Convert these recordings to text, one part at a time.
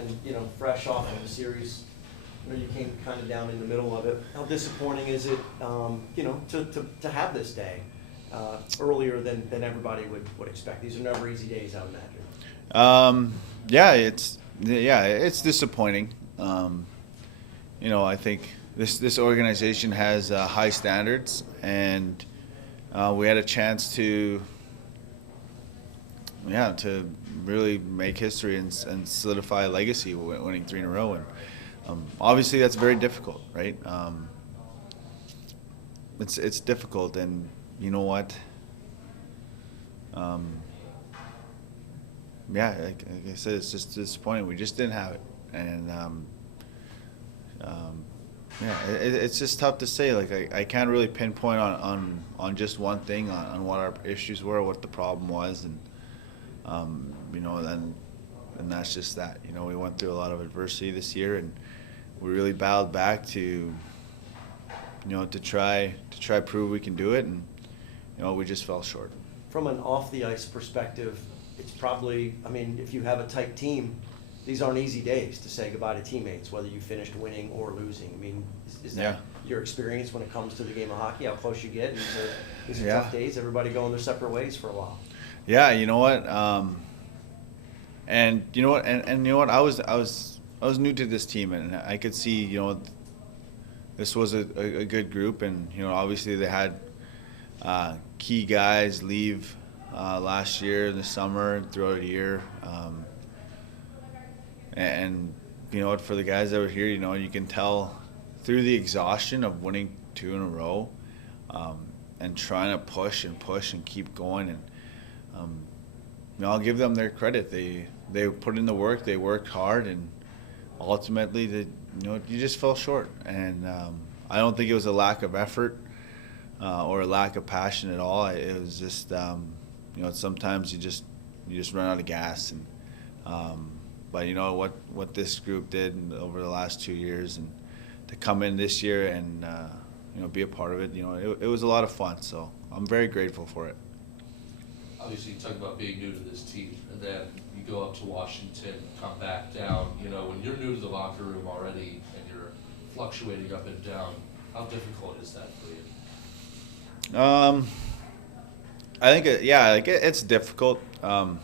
and fresh off of the series, you came kind of down in the middle of it. How disappointing is it, to have this day earlier than everybody would expect? These are never easy days, I would imagine. It's disappointing. I think this organization has high standards, and we had a chance to really make history and solidify a legacy, winning 3 in a row. And obviously that's very difficult, right? It's difficult, and you know what? Like I said, it's just disappointing. We just didn't have it, and it's just tough to say. Like I can't really pinpoint on just one thing, on what our issues were, what the problem was, and and that's just that. We went through a lot of adversity this year, and we really battled back to try prove we can do it, and we just fell short. From an off the ice perspective, it's probably, if you have a tight team, these aren't easy days to say goodbye to teammates, whether you finished winning or losing. Is that your experience when it comes to the game of hockey, how close you get? These are tough days, everybody going their separate ways for a while. Yeah, you know what? And you know what? And you know what? I was new to this team, and I could see, this was a good group, and obviously they had key guys leave last year in the summer and throughout the year. And you know what? For the guys that were here, you can tell through the exhaustion of winning 2 in a row, and trying to push and keep going. And I'll give them their credit. They put in the work. They worked hard, and ultimately, you just fell short. And I don't think it was a lack of effort or a lack of passion at all. It was just sometimes you just run out of gas. And but what this group did over the last 2 years, and to come in this year and be a part of it, it was a lot of fun. So I'm very grateful for it. Obviously, you talk about being new to this team, and then you go up to Washington, come back down. When you're new to the locker room already and you're fluctuating up and down, how difficult is that for you? I think it's difficult. Going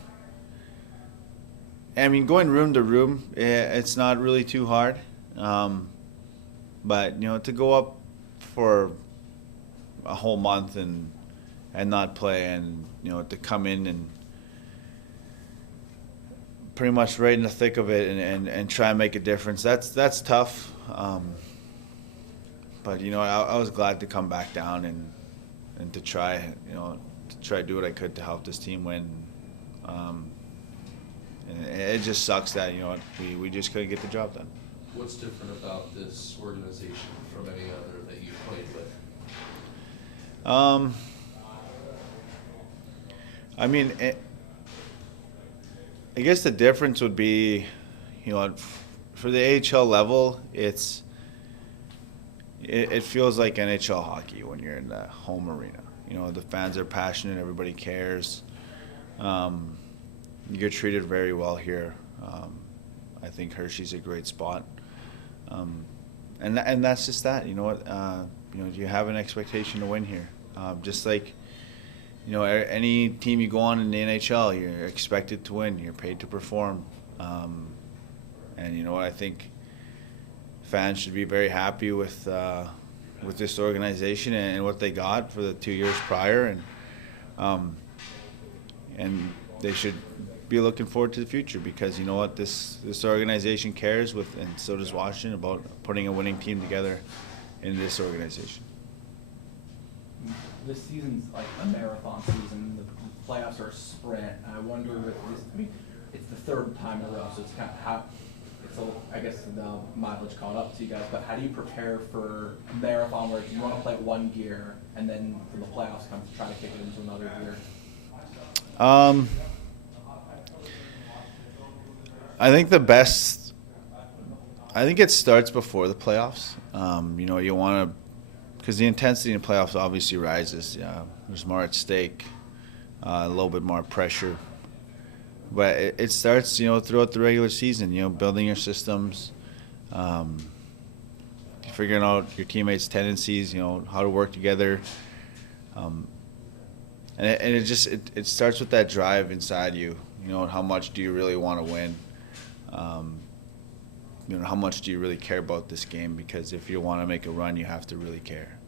room to room, it's not really too hard. But to go up for a whole month and not play, and to come in and pretty much right in the thick of it and try and make a difference, that's tough. But I was glad to come back down and to try to do what I could to help this team win. And it just sucks that we just couldn't get the job done. What's different about this organization from any other that you played with? I guess the difference would be, for the AHL level, it feels like NHL hockey when you're in the home arena. The fans are passionate, everybody cares. You get treated very well here. I think Hershey's a great spot. And that's just that. You have an expectation to win here. Just like, any team you go on in the NHL, you're expected to win. You're paid to perform. And I think fans should be very happy with this organization and what they got for the 2 years prior, and they should be looking forward to the future, because this organization cares and so does Washington, about putting a winning team together in this organization. This season's like a marathon season. The playoffs are a sprint. I wonder with this. It's the third time in a row, so it's kind of I guess the mileage caught up to you guys. But how do you prepare for a marathon where you want to play one gear and then when the playoffs come to try to kick it into another gear? I think it starts before the playoffs. You want to, because the intensity in the playoffs obviously rises. There's more at stake, a little bit more pressure. but it starts, throughout the regular season, building your systems, figuring out your teammates' tendencies, how to work together. And it starts with that drive inside you, how much do you really want to win? How much do you really care about this game? Because if you want to make a run, you have to really care,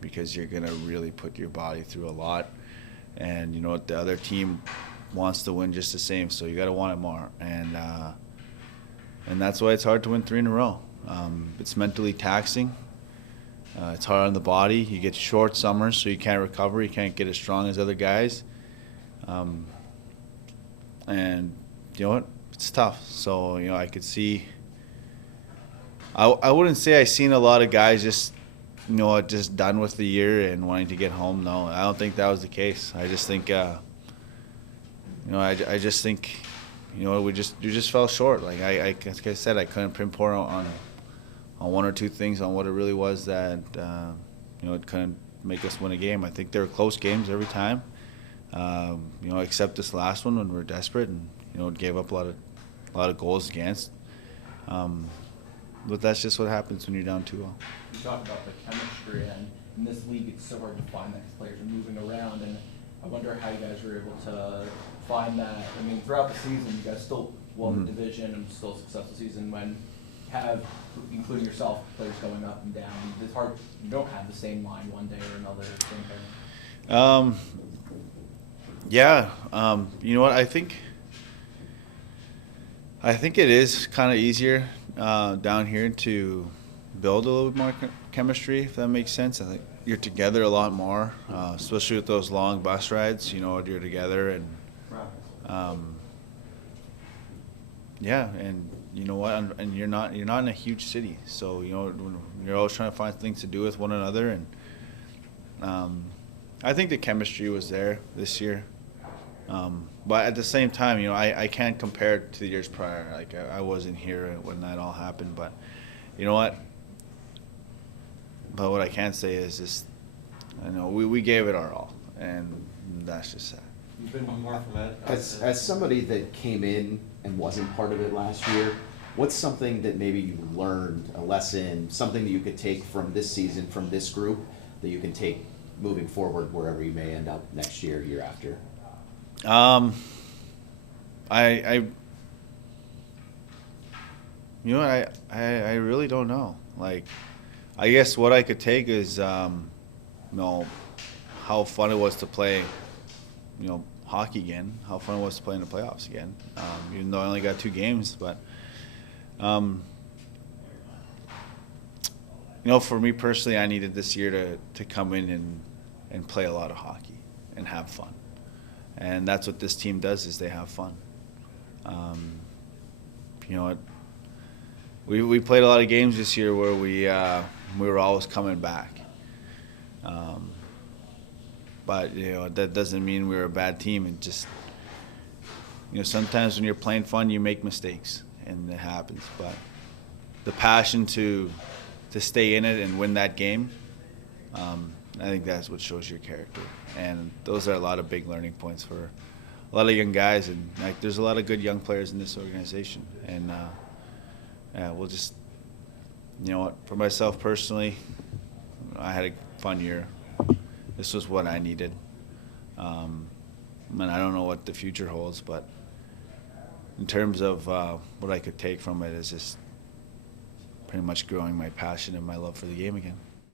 because you're going to really put your body through a lot. And the other team wants to win just the same, so you got to want it more. And that's why it's hard to win 3 in a row. It's mentally taxing. It's hard on the body. You get short summers, so you can't recover. You can't get as strong as other guys. And you know what? It's tough. So, I could see. I wouldn't say I seen a lot of guys just done with the year and wanting to get home. No, I don't think that was the case. I just think, I just think, we just fell short. Like I said, I couldn't pinpoint on 1 or 2 things on what it really was that, it couldn't make us win a game. I think they were close games every time, except this last one when we were desperate and, it gave up a lot of goals against. But that's just what happens when you're down 2-0. You talk about the chemistry, and in this league it's so hard to find that 'cause players are moving around, and I wonder how you guys were able to find that. I mean, throughout the season, you guys still won the division and still a successful season when you have, including yourself, players going up and down. It's hard, you don't have the same line one day or another. You know what, I think it is kind of easier down here to build a little bit more chemistry, if that makes sense. I think you're together a lot more, especially with those long bus rides. You're together, and and you know what, and you're not in a huge city, so you're always trying to find things to do with one another, and I think the chemistry was there this year. But at the same time, I can't compare it to the years prior. Like, I wasn't here when that all happened, but you know what? But what I can say is just, we gave it our all, and that's just sad. You've been more from it. As somebody that came in and wasn't part of it last year, what's something that maybe you learned, a lesson, something that you could take from this season, from this group, that you can take moving forward wherever you may end up next year, year after? I really don't know. Like, I guess what I could take is, how fun it was to play, hockey again. How fun it was to play in the playoffs again. Even though I only got 2 games, but, for me personally, I needed this year to come in and play a lot of hockey and have fun. And that's what this team does, is they have fun. We played a lot of games this year where we were always coming back. But that doesn't mean we were a bad team. It just, sometimes when you're playing fun, you make mistakes, and it happens. But the passion to stay in it and win that game, I think that's what shows your character. And those are a lot of big learning points for a lot of young guys. And there's a lot of good young players in this organization. And we'll just, for myself personally, I had a fun year. This was what I needed. I don't know what the future holds, but in terms of what I could take from it is just pretty much growing my passion and my love for the game again.